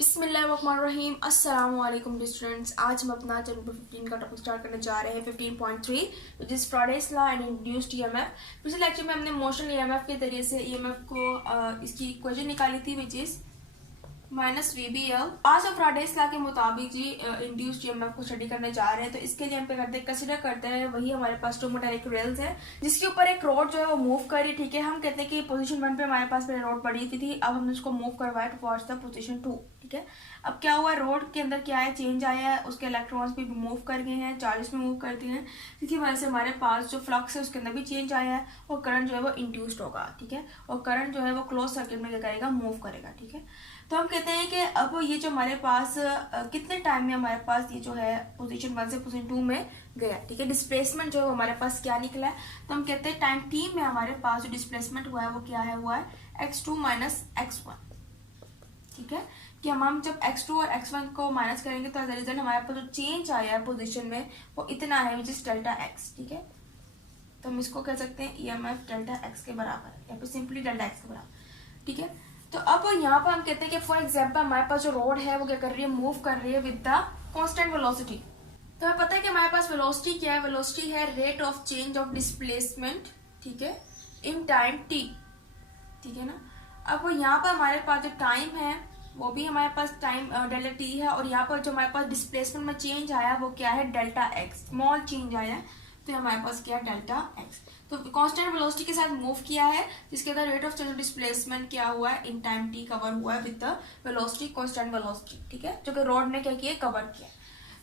बिस्मिल्लाहिर्रहमानिर्रहीम। अस्सलाम वालेकुम स्टूडेंट्स। आज हम अपना चैप्टर 15 का टॉपिक स्टार्ट करने जा रहे हैं 15.3 which is Faraday's law and induced EMF. पिछले लेक्चर में हमने मोशनल ईएमएफ के जरिए से ईएमएफ को इसकी इक्वेशन निकाली थी विच इज -VBL। आज हम फ्राडेज लॉ के मुताबिक जी इंड्यूस्ड ईएमएफ को स्टडी करने जा रहे हैं। तो इसके लिए हम क्या करते हैं, कंसीडर करते हैं वही हमारे पास टू मेटालिक रेल्स है जिसके ऊपर एक रोड जो है वो मूव करी। ठीक है, हम कहते हैं कि पोजीशन 1 पे हमारे पास पहले रोड पड़ी थी, अब हमने उसको मूव करवाया टुवर्ड्स द पोजीशन 2। ठीक है, अब क्या हुआ, रोड के अंदर क्या है, चेंज आया है, उसके इलेक्ट्रॉन्स भी मूव कर गए हैं, चार्जेस में मूव कर दिए हैं, जिसकी वजह से हमारे पास जो फ्लक्स है उसके अंदर भी चेंज आया है और करंट जो है वो इंड्यूस्ड होगा। ठीक है, और करंट जो है वो क्लोज सर्किट में क्या करेगा, मूव करेगा। ठीक है, तो हम कहते हैं कि अब ये जो हमारे पास कितने टाइम में हमारे पास ये जो है पोजीशन 1 से पोजीशन 2 में गया। ठीक है, डिस्प्लेसमेंट जो है वो हमारे पास क्या निकला है, तो हम कहते हैं टाइम t में हमारे पास जो डिस्प्लेसमेंट हुआ है वो क्या है, हुआ है x2 माइनस x1। ठीक है, कि हम जब x2 और x1 को माइनस करेंगे तो एज अ रिजल्ट हमारे पास जो चेंज आया है पोजीशन में वो इतना है विच इज डेल्टा x। ठीक है, तो हम इसको कह सकते हैं ईएमएफ डेल्टा x के बराबर है या फिर सिंपली डेल्टा x के बराबर। ठीक है, तो अब यहाँ पर हम कहते हैं कि फॉर एग्जाम्पल हमारे पास जो रोड है वो क्या कर रही है, मूव कर रही है विद द कांस्टेंट वेलोसिटी। तो हमें पता है कि हमारे पास वेलोसिटी क्या है, वेलोसिटी है rate of change of displacement. ठीक है, इन टाइम t। ठीक है ना, अब यहाँ पर हमारे पास जो टाइम है वो भी हमारे पास टाइम डेल्टा t है, और यहाँ पर जो हमारे पास डिस्प्लेसमेंट में चेंज आया वो क्या है, डेल्टा x, स्मॉल चेंज आया है, तो हमारे पास क्या है, डेल्टा x। तो कांस्टेंट वेलोसिटी के साथ मूव किया है जिसके अंदर rate of change of displacement क्या हुआ है, इन टाइम t कवर हुआ है with the velocity, constant velocity. ठीक है, जो कि रोड ने क्या किया, कवर किया।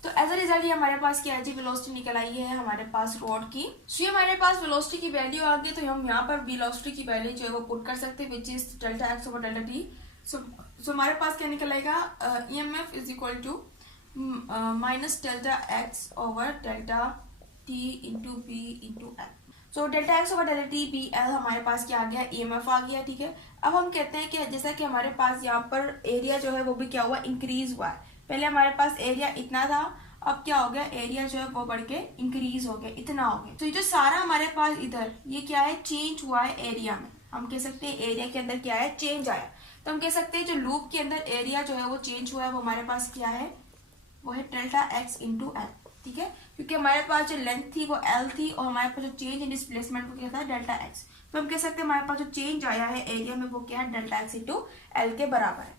तो एज अ रिजल्ट ये हमारे पास क्या है जी, वेलोसिटी निकल आई है हमारे पास रोड की। सो ये हमारे पास वेलोसिटी की वैल्यू आ गई, तो हम यहाँ पर वेलोसिटी की वैल्यू जो है वो पुट कर सकते हैं which is delta x over delta t। So हमारे पास क्या निकल आएगा, EMF is equal to minus delta x over delta t into B into L. So delta x over delta t B L हमारे पास क्या आ गया, ईएमएफ आ गया। ठीक है, अब हम कहते हैं कि जैसा कि हमारे पास यहाँ पर एरिया जो है वो भी क्या हुआ, इंक्रीज हुआ है। पहले हमारे पास एरिया इतना था, अब क्या हो गया, एरिया जो है वो बढ़ के इंक्रीज हो गया, इतना हो गया। तो ये जो सारा हमारे पास इधर ये क्या है, चेंज हुआ है एरिया में। हम कह सकते हैं एरिया के अंदर क्या है, चेंज आया। तो हम कह सकते हैं जो लूप के अंदर एरिया जो है वो चेंज हुआ है वो हमारे पास क्या है, वो है डेल्टा x इंटू एल। ठीक है, क्योंकि हमारे पास जो लेंथ थी वो l थी और हमारे पास जो चेंज इन डिस्प्लेसमेंट वो क्या था, डेल्टा x। तो हम कह सकते हैं हमारे पास जो चेंज आया है एरिया में वो क्या है, डेल्टा x इंटू एल के बराबर है।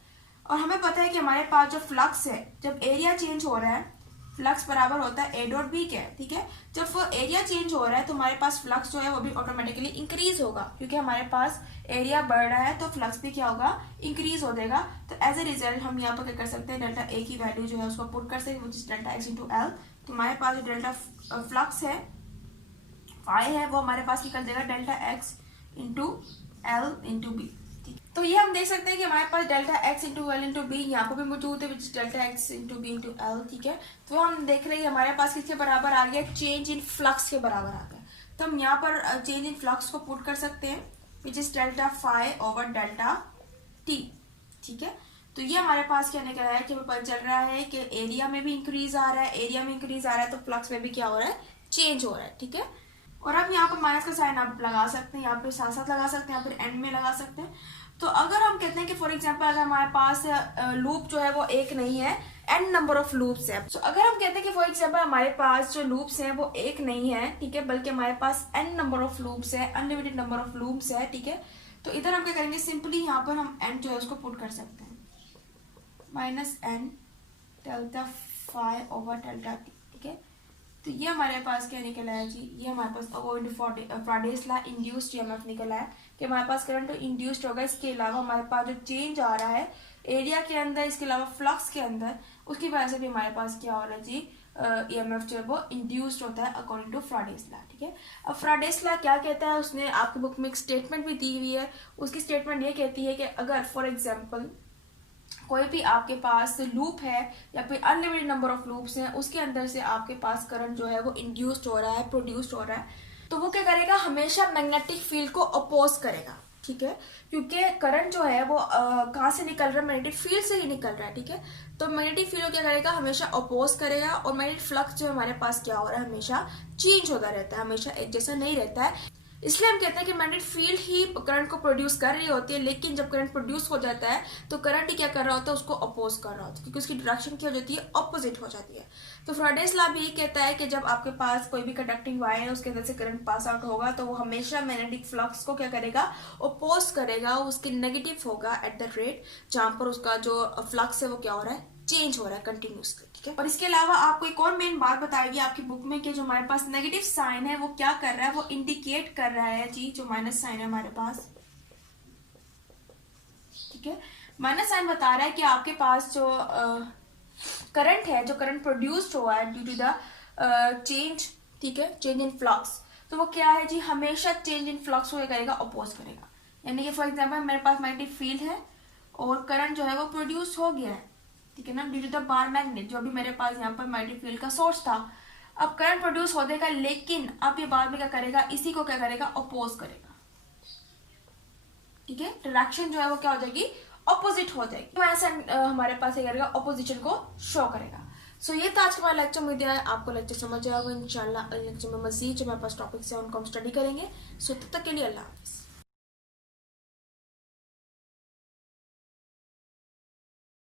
और हमें पता है कि हमारे पास जो फ्लक्स है, जब एरिया चेंज हो रहा है फ्लक्स बराबर होता है a डॉट बी के। ठीक है, जब वो एरिया चेंज हो रहा है तो हमारे पास फ्लक्स जो है वो भी ऑटोमेटिकली इंक्रीज होगा, क्योंकि हमारे पास एरिया बढ़ रहा है तो फ्लक्स भी क्या होगा, इंक्रीज हो जाएगा। तो एज ए रिजल्ट हम यहाँ पर क्या कर सकते हैं, डेल्टा a की वैल्यू जो है उसको पुट कर सकते हैं which is delta x into L. तो हमारे पास जो डेल्टा फ्लक्स है फाई है वो हमारे पास निकल जाएगा delta x into L into B. तो ये हम देख सकते हैं कि हमारे पास delta x into L into B यहाँ पर भी मौजूद है which delta x into B into L. ठीक है, तो हम देख रहे हैं हमारे पास किसके बराबर आ गया, चेंज इन फ्लक्स के बराबर आ गया। तो हम यहाँ पर चेंज इन फ्लक्स को पुट कर सकते हैं which is delta phi over delta T. ठीक है, तो ये हमारे पास क्या निकल रहा है कि हमें पता चल रहा है कि एरिया में भी इंक्रीज आ रहा है, एरिया में इंक्रीज आ रहा है तो फ्लक्स में भी क्या हो रहा है, चेंज हो रहा है। ठीक है, और अब यहाँ पर माइनस का साइन आप लगा सकते हैं, यहाँ पे साथ साथ लगा सकते हैं, यहाँ पर एंड में लगा सकते हैं। तो अगर हम कहते हैं कि फॉर एग्जांपल अगर हमारे पास लूप जो है वो एक नहीं है, एन नंबर ऑफ लूप्स है। तो अगर हम कहते हैं कि फॉर एग्जांपल हमारे पास जो लूप्स हैं वो एक नहीं है, ठीक है, बल्कि हमारे पास एन नंबर ऑफ लूप्स है, अनलिमिटेड नंबर ऑफ लूप्स है। ठीक है, तो इधर हम क्या करेंगे, सिंपली यहाँ पर हम एन जो है उसको पुट कर सकते हैं minus N delta phi over delta T. ठीक है, तो ये हमारे पास क्या निकला है जी, ये हमारे पास फ्राडेज लॉ इंड्यूस्ड ईएमएफ निकला है कि हमारे पास करंट इंड्यूस्ड होगा। इसके अलावा हमारे पास जो चेंज आ रहा है एरिया के अंदर, इसके अलावा फ्लक्स के अंदर, उसकी वजह से भी हमारे पास क्या हो रहा है जी, ईएमएफ जो है वो इंड्यूस्ड होता है अकॉर्डिंग टू फ्राडेज लॉ। ठीक है, अब फ्राडेज लॉ क्या कहता है, उसने आपकी बुक में एक स्टेटमेंट भी दी हुई है। उसकी स्टेटमेंट ये कहती है कि अगर फॉर एग्जाम्पल कोई भी आपके पास लूप है या फिर अनलिमिटेड नंबर ऑफ लूप्स हैं, उसके अंदर से आपके पास करंट जो है वो इंड्यूस्ड हो रहा है, प्रोड्यूस्ड हो रहा है, तो वो क्या करेगा, हमेशा मैग्नेटिक फील्ड को अपोज करेगा। ठीक है, क्योंकि करंट जो है वो कहाँ से निकल रहा है, मैग्नेटिक फील्ड से ही निकल रहा है। ठीक है, तो मैग्नेटिक फील्ड क्या करेगा, हमेशा अपोज करेगा, और मैग्नेटिक फ्लक्स जो हमारे पास क्या हो रहा है, हमेशा चेंज होता रहता है, हमेशा एक जैसा नहीं रहता है। इसलिए हम कहते हैं कि मैग्नेटिक फील्ड ही करंट को प्रोड्यूस कर रही होती है, लेकिन जब करंट प्रोड्यूस हो जाता है तो करंट ही क्या कर रहा होता है, उसको अपोज कर रहा होता है, क्योंकि उसकी डायरेक्शन क्या हो जाती है, अपोजिट हो जाती है। तो फैराडेज लॉ भी कहता है कि जब आपके पास कोई भी कंडक्टिंग वायर है, उसके अंदर से करंट पास आउट होगा तो वो हमेशा मैग्नेटिक फ्लक्स को क्या करेगा, अपोज करेगा, उसके नेगेटिव होगा एट द रेट जहां पर उसका जो फ्लक्स है वो क्या हो रहा है, चेंज हो रहा है कंटिन्यूसली। ठीक है, और इसके अलावा आपको एक और मेन बात बताएगी आपकी बुक में कि जो हमारे पास नेगेटिव साइन है वो क्या कर रहा है, वो इंडिकेट कर रहा है जी जो माइनस साइन है हमारे पास। ठीक है, माइनस साइन बता रहा है कि आपके पास जो करंट है, जो करंट प्रोड्यूस्ड हुआ है ड्यू टू द चेंज, ठीक है, चेंज इन फ्लक्स, तो वो क्या है जी, हमेशा चेंज इन फ्लक्स को करेगा, अपोज करेगा। यानी कि फॉर एग्जाम्पल मेरे पास मैग्नेटिक फील्ड है और करंट जो है वो प्रोड्यूस हो गया है, ठीक है ना, due to the bar magnet, जो भी मेरे पास यहाँ पर मैग्नेटिक फील्ड का सोर्स था। अब करंट प्रोड्यूस हो देगा, लेकिन अब ये बाद में क्या करेगा, इसी को क्या करेगा, अपोज करेगा। ठीक है, डायरेक्शन जो है वो क्या हो जाएगी, अपोजिट हो जाएगी, तो ऐसा हमारे पास क्या करेगा, अपोजिशन को शो करेगा। सो ये था आज का हमारा लेक्चर। उम्मीद है आपको लेक्चर समझ आएगा। इंशाल्लाह लेक्चर में मजीद जो हमारे पास टॉपिक्स है उनको हम स्टडी करेंगे। सो तब तक के लिए अल्लाह हाफिज़।